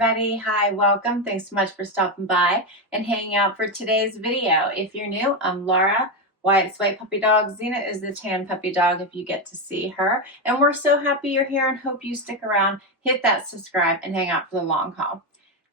everybody. Hi, welcome. Thanks so much for stopping by and hanging out for today's video. If you're new, I'm Laura. Wyatt's white puppy dog. Xena is the tan puppy dog if you get to see her. And we're so happy you're here and hope you stick around, hit that subscribe, and hang out for the long haul.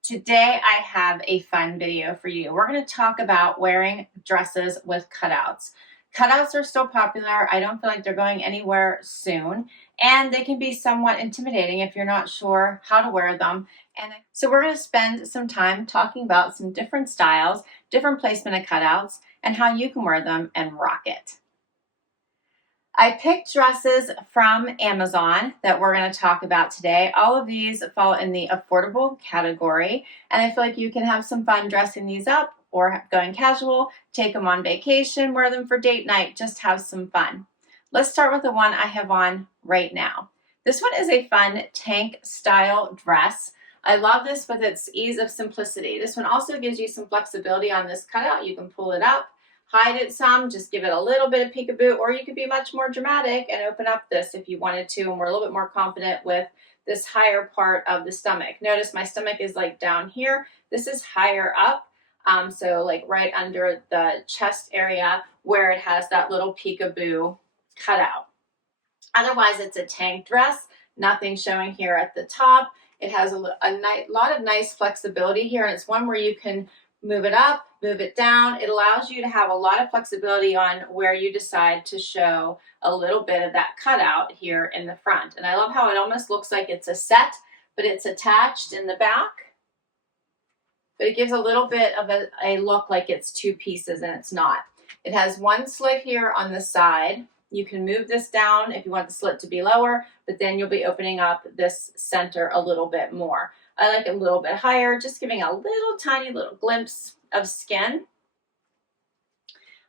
Today I have a fun video for you. We're going to talk about wearing dresses with cutouts. Cutouts are still popular. I don't feel like they're going anywhere soon, and they can be somewhat intimidating if you're not sure how to wear them. And so we're going to spend some time talking about some different styles, different placement of cutouts, and how you can wear them and rock it. I picked dresses from Amazon that we're going to talk about today. All of these fall in the affordable category, and I feel like you can have some fun dressing these up or going casual, take them on vacation, wear them for date night, just have some fun. Let's start with the one I have on right now. This one is a fun tank style dress. I love this with its ease of simplicity. This one also gives you some flexibility on this cutout. You can pull it up, hide it some, just give it a little bit of peekaboo, or you could be much more dramatic and open up this if you wanted to, and we're a little bit more confident with this higher part of the stomach. Notice my stomach is like down here. This is higher up. So like right under the chest area where it has that little peekaboo cutout. Otherwise, it's a tank dress, nothing showing here at the top. It has a lot of nice flexibility here, and it's one where you can move it up, move it down. It allows you to have a lot of flexibility on where you decide to show a little bit of that cutout here in the front. And I love how it almost looks like it's a set, but it's attached in the back. But it gives a little bit of a look like it's two pieces, and it's not. It has one slit here on the side. You can move this down if you want the slit to be lower, but then you'll be opening up this center a little bit more. I like it a little bit higher, just giving a little tiny little glimpse of skin.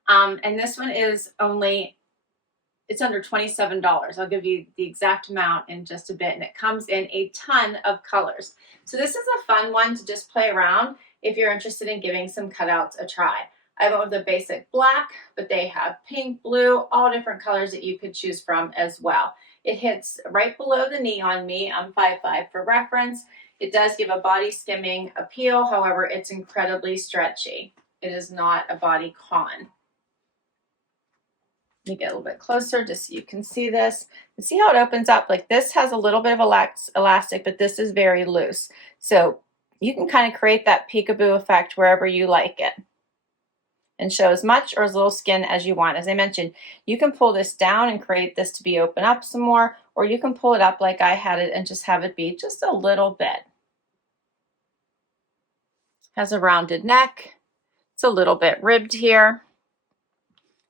And this one is it's under $27. I'll give you the exact amount in just a bit, and it comes in a ton of colors. So this is a fun one to just play around if you're interested in giving some cutouts a try. I went with a basic black, but they have pink, blue, all different colors that you could choose from as well. It hits right below the knee on me. I'm 5'5" for reference. It does give a body skimming appeal. However, it's incredibly stretchy. It is not a body con. Let me get a little bit closer just so you can see this. And see how it opens up? Like this has a little bit of elastic, but this is very loose. So you can kind of create that peekaboo effect wherever you like it, and show as much or as little skin as you want. As I mentioned, you can pull this down and create this to be open up some more, or you can pull it up like I had it and just have it be just a little bit. Has a rounded neck. It's a little bit ribbed here.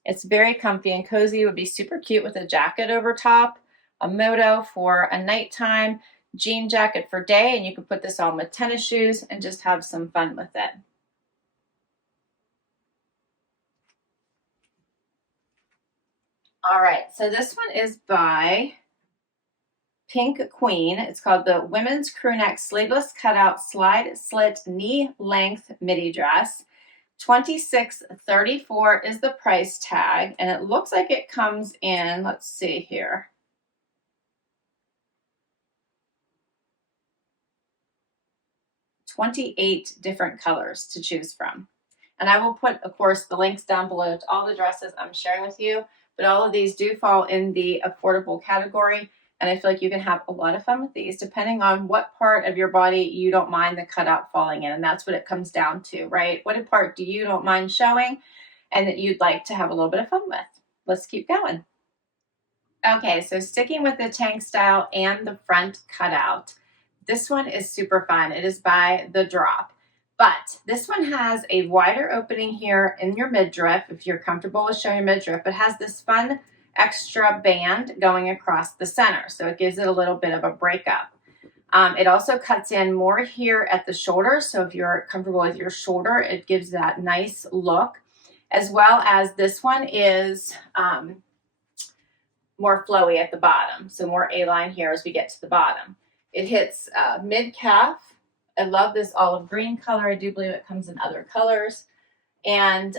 It's very comfy and cozy. It would be super cute with a jacket over top, a moto for a nighttime, jean jacket for day, and you can put this on with tennis shoes and just have some fun with it. All right, so this one is by Pink Queen. It's called the Women's Crewneck Sleeveless Cutout Slide Slit Knee Length Midi Dress. $26.34 is the price tag, and it looks like it comes in, let's see here, 28 different colors to choose from. And I will put, of course, the links down below to all the dresses I'm sharing with you, but all of these do fall in the affordable category, and I feel like you can have a lot of fun with these depending on what part of your body you don't mind the cutout falling in, and that's what it comes down to, right? What part do you don't mind showing and that you'd like to have a little bit of fun with? Let's keep going. Okay, so sticking with the tank style and the front cutout, this one is super fun. It is by The Drop. But this one has a wider opening here in your midriff, if you're comfortable with showing your midriff, but has this fun extra band going across the center. So it gives it a little bit of a breakup. It also cuts in more here at the shoulder. So if you're comfortable with your shoulder, it gives that nice look. As well as this one is more flowy at the bottom. So more A-line here as we get to the bottom. It hits mid-calf. I love this olive green color. I do believe it comes in other colors. And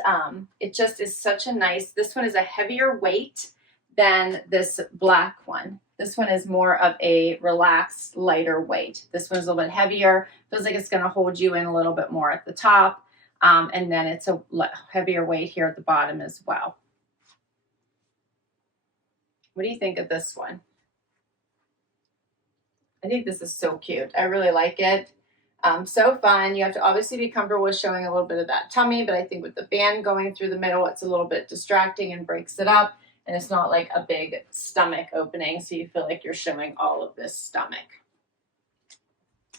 it just is such a nice, this one is a heavier weight than this black one. This one is more of a relaxed, lighter weight. This one's a little bit heavier. Feels like it's going to hold you in a little bit more at the top. And then it's a heavier weight here at the bottom as well. What do you think of this one? I think this is so cute. I really like it. So fun. You have to obviously be comfortable with showing a little bit of that tummy, but I think with the band going through the middle, it's a little bit distracting and breaks it up. And it's not like a big stomach opening, so you feel like you're showing all of this stomach.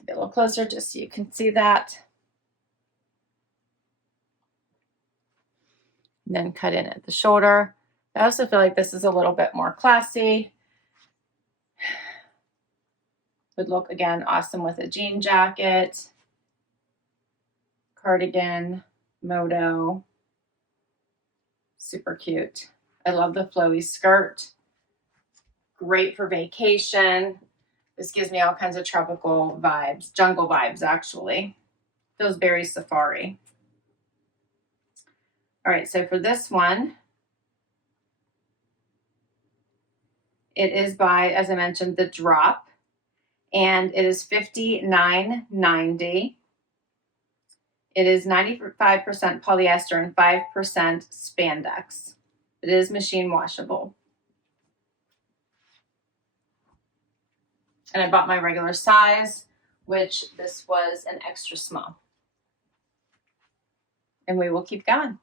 Get a little closer just so you can see that. And then cut in at the shoulder. I also feel like this is a little bit more classy. Would look, again, awesome with a jean jacket, cardigan, moto. Super cute. I love the flowy skirt. Great for vacation. This gives me all kinds of tropical vibes, jungle vibes, actually. Feels very safari. All right, so for this one, it is by, as I mentioned, The Drop. And it is $59.90. It is 95% polyester and 5% spandex. It is machine washable. And I bought my regular size, which this was an extra small. And we will keep going.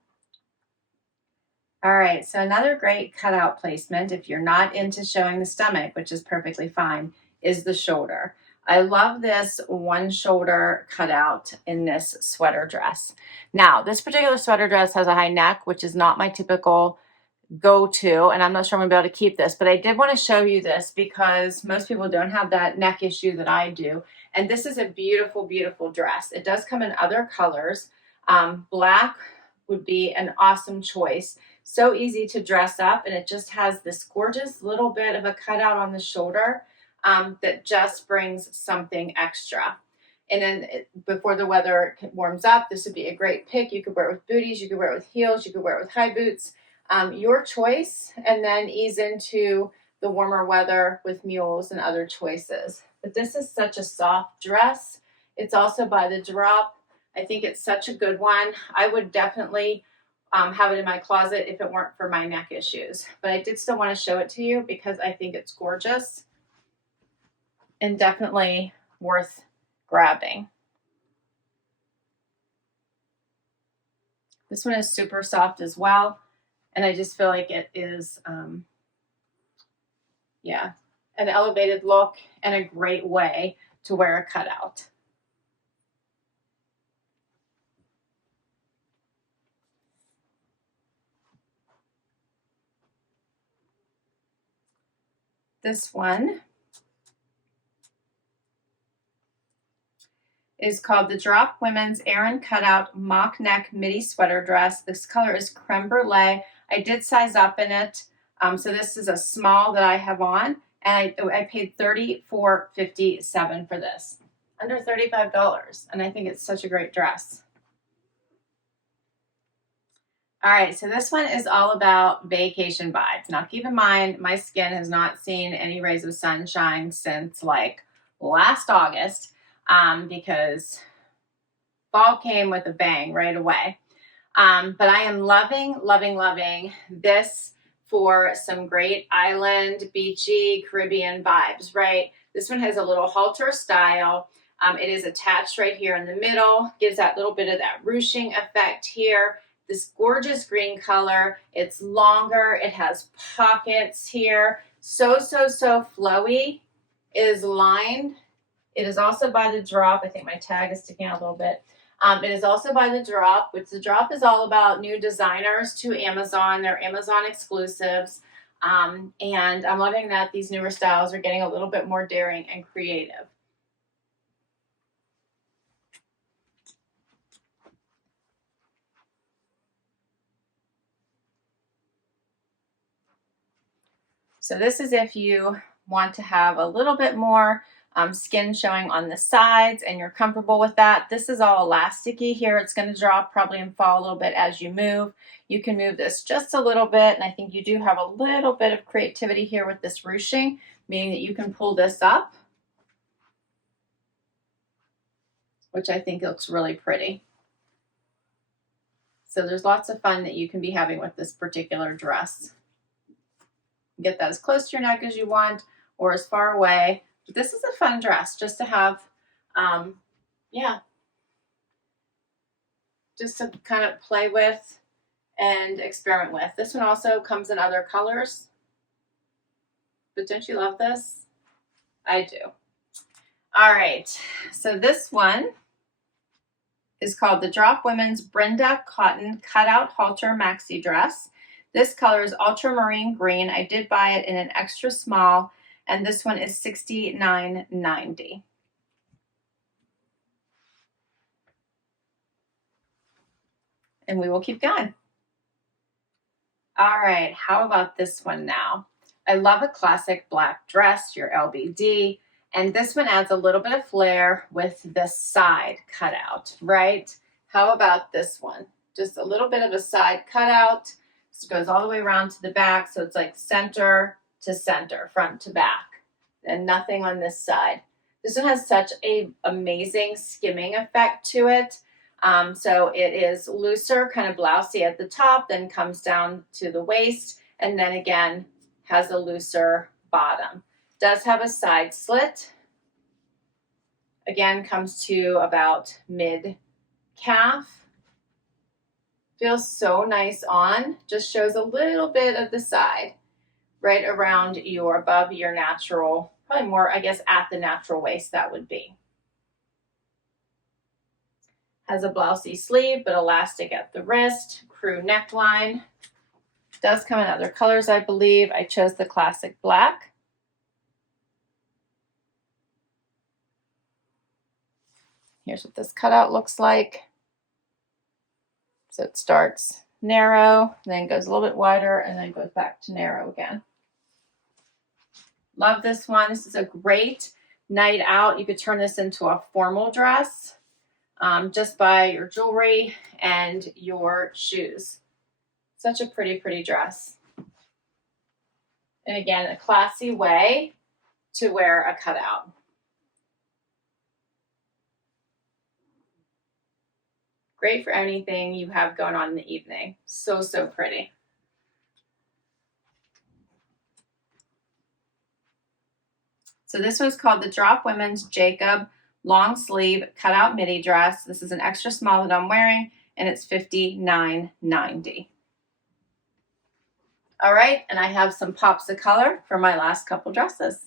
All right, so another great cutout placement, if you're not into showing the stomach, which is perfectly fine, is the shoulder. I love this one shoulder cutout in this sweater dress. Now, this particular sweater dress has a high neck, which is not my typical go-to, and I'm not sure I'm gonna be able to keep this, but I did want to show you this because most people don't have that neck issue that I do. And this is a beautiful, beautiful dress. It does come in other colors. Black would be an awesome choice. So easy to dress up, and it just has this gorgeous little bit of a cutout on the shoulder that just brings something extra. And then before the weather warms up, this would be a great pick. You could wear it with booties, you could wear it with heels, you could wear it with high boots, your choice, and then ease into the warmer weather with mules and other choices. But this is such a soft dress. It's also by The Drop. I think it's such a good one. I would definitely have it in my closet if it weren't for my neck issues. But I did still want to show it to you because I think it's gorgeous and definitely worth grabbing. This one is super soft as well. And I just feel like it is, yeah, an elevated look and a great way to wear a cutout. This one is called The Drop Women's Aran Cutout Mock Neck Midi Sweater Dress. This color is creme brulee. I did size up in it. So this is a small that I have on, and I paid $34.57 for this. Under $35, and I think it's such a great dress. All right, so this one is all about vacation vibes. Now keep in mind, my skin has not seen any rays of sunshine since like last August. Because fall came with a bang right away. But I am loving, loving, loving this for some great island, beachy, Caribbean vibes, right? This one has a little halter style. It is attached right here in the middle, gives that little bit of that ruching effect here. This gorgeous green color. It's longer. It has pockets here. So flowy. It is lined. It is also by The Drop. I think my tag is sticking out a little bit. It is also by The Drop, which The Drop is all about new designers to Amazon. They're Amazon exclusives. And I'm loving that these newer styles are getting a little bit more daring and creative. So this is if you want to have a little bit more skin showing on the sides and you're comfortable with that. This is all elasticy here. It's going to drop probably and fall a little bit as you move. You can move this just a little bit, and I think you do have a little bit of creativity here with this ruching, meaning that you can pull this up, which I think looks really pretty. So there's lots of fun that you can be having with this particular dress. Get that as close to your neck as you want or as far away. But this is a fun dress just to have, yeah, just to kind of play with and experiment with. This one also comes in other colors. But don't you love this? I do. All right, so this one is called the Drop Women's Brenda Cotton Cutout Halter Maxi Dress. This color is ultramarine green. I did buy it in an extra small, and this one is $69.90. And we will keep going. All right, how about this one now? I love a classic black dress, your LBD, and this one adds a little bit of flair with the side cutout, right? How about this one? Just a little bit of a side cutout. This goes all the way around to the back, so it's like center to center, front to back, and nothing on this side. This one has such an amazing skimming effect to it. So it is looser, kind of blousey at the top, then comes down to the waist, and then again has a looser bottom. Does have a side slit. Again, comes to about mid-calf. Feels so nice on. Just shows a little bit of the side right around your, above your natural, probably more, I guess, at the natural waist that would be. Has a blousey sleeve, but elastic at the wrist, crew neckline. Does come in other colors, I believe. I chose the classic black. Here's what this cutout looks like. So it starts narrow, then goes a little bit wider, and then goes back to narrow again. Love this one. This is a great night out. You could turn this into a formal dress just by your jewelry and your shoes. Such a pretty, pretty dress. And again, a classy way to wear a cutout. Great for anything you have going on in the evening. So, so pretty. So this one's called the Drop Women's Jacob Long Sleeve Cutout Midi Dress. This is an extra small that I'm wearing, and it's $59.90. All right, and I have some pops of color for my last couple dresses.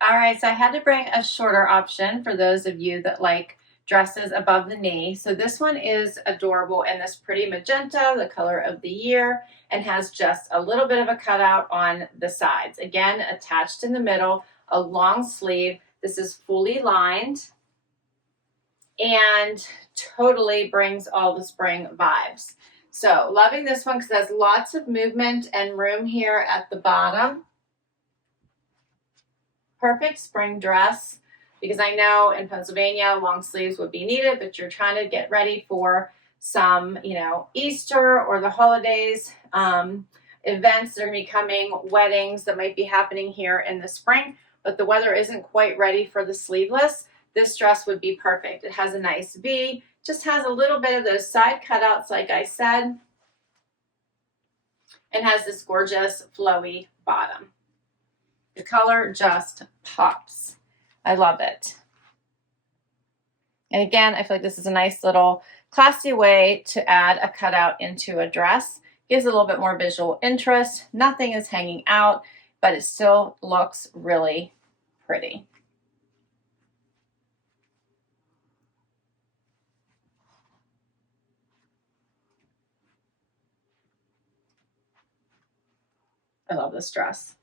All right, so I had to bring a shorter option for those of you that like dresses above the knee. So this one is adorable in this pretty magenta, the color of the year, and has just a little bit of a cutout on the sides. Again, attached in the middle, a long sleeve. This is fully lined and totally brings all the spring vibes. So loving this one because it has lots of movement and room here at the bottom. Perfect spring dress. Because I know in Pennsylvania, long sleeves would be needed, but you're trying to get ready for some, Easter or the holidays, events that are going to be coming, weddings that might be happening here in the spring, but the weather isn't quite ready for the sleeveless. This dress would be perfect. It has a nice V, just has a little bit of those side cutouts, like I said, and has this gorgeous flowy bottom. The color just pops. I love it. And again, I feel like this is a nice little classy way to add a cutout into a dress. Gives a little bit more visual interest. Nothing is hanging out, but it still looks really pretty. I love this dress.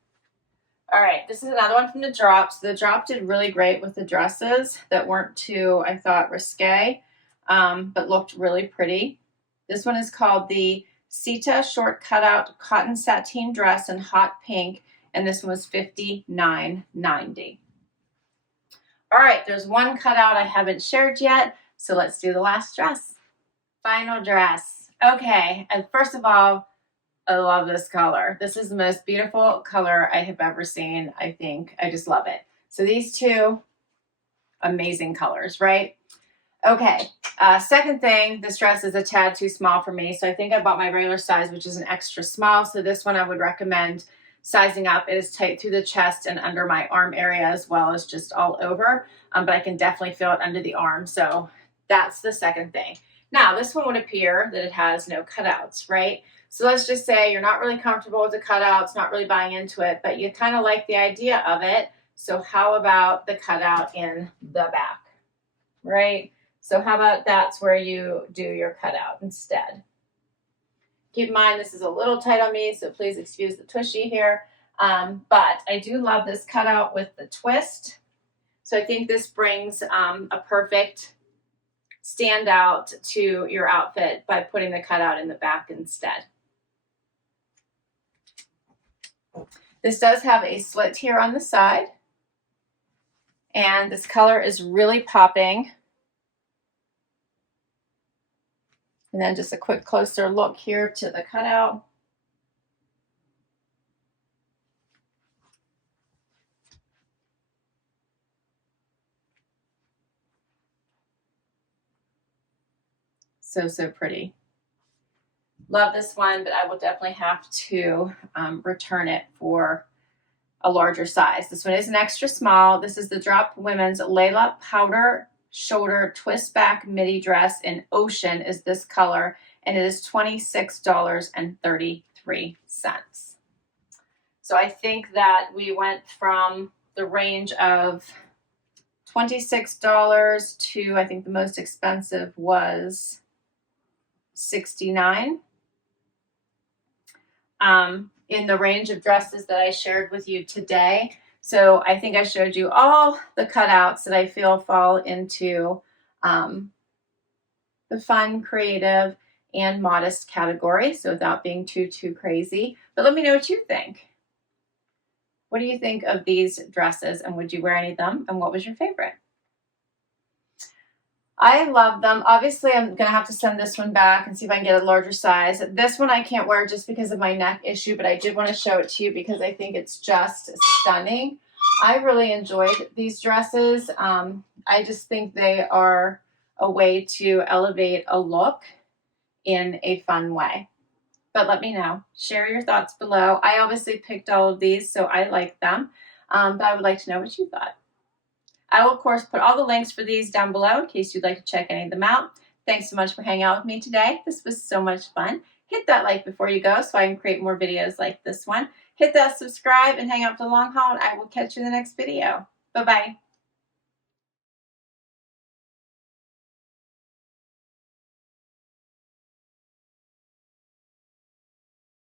All right, this is another one from the Drop. So the Drop did really great with the dresses that weren't too, I thought, risque, but looked really pretty. This one is called the Sita Short Cutout Cotton Sateen Dress in Hot Pink, and this one was $59.90. All right, there's one cutout I haven't shared yet, so let's do the last dress. Final dress. Okay, and first of all, I love this color. This is the most beautiful color I have ever seen, I think. I just love it. So these two, amazing colors, right? Okay, second thing, this dress is a tad too small for me, so I think I bought my regular size, which is an extra small, so this one I would recommend sizing up. It is tight through the chest and under my arm area as well as just all over, but I can definitely feel it under the arm, so that's the second thing. Now, this one would appear that it has no cutouts, right? So let's just say you're not really comfortable with the cutouts, not really buying into it, but you kind of like the idea of it, so how about the cutout in the back, right? So how about that's where you do your cutout instead. Keep in mind, this is a little tight on me, so please excuse the tushy here. But I do love this cutout with the twist. So I think this brings a perfect standout to your outfit by putting the cutout in the back instead. This does have a slit here on the side. And this color is really popping. And then just a quick closer look here to the cutout. So, so pretty. Love this one, but I will definitely have to return it for a larger size. This one is an extra small. This is the Drop Women's Layla Powder Shoulder Twist Back Midi Dress in Ocean is this color, and it is $26.33. So I think that we went from the range of $26 to, I think the most expensive was $69. In the range of dresses that I shared with you today. So I think I showed you all the cutouts that I feel fall into the fun, creative, and modest category. So without being too crazy. But let me know what you think. What do you think of these dresses, and would you wear any of them? And what was your favorite? I love them. Obviously, I'm going to have to send this one back and see if I can get a larger size. This one I can't wear just because of my neck issue, but I did want to show it to you because I think it's just stunning. I really enjoyed these dresses. I just think they are a way to elevate a look in a fun way. But let me know. Share your thoughts below. I obviously picked all of these, so I like them. But I would like to know what you thought. I will, of course, put all the links for these down below in case you'd like to check any of them out. Thanks so much for hanging out with me today. This was so much fun. Hit that like before you go so I can create more videos like this one. Hit that subscribe and hang out for the long haul, and I will catch you in the next video. Bye-bye.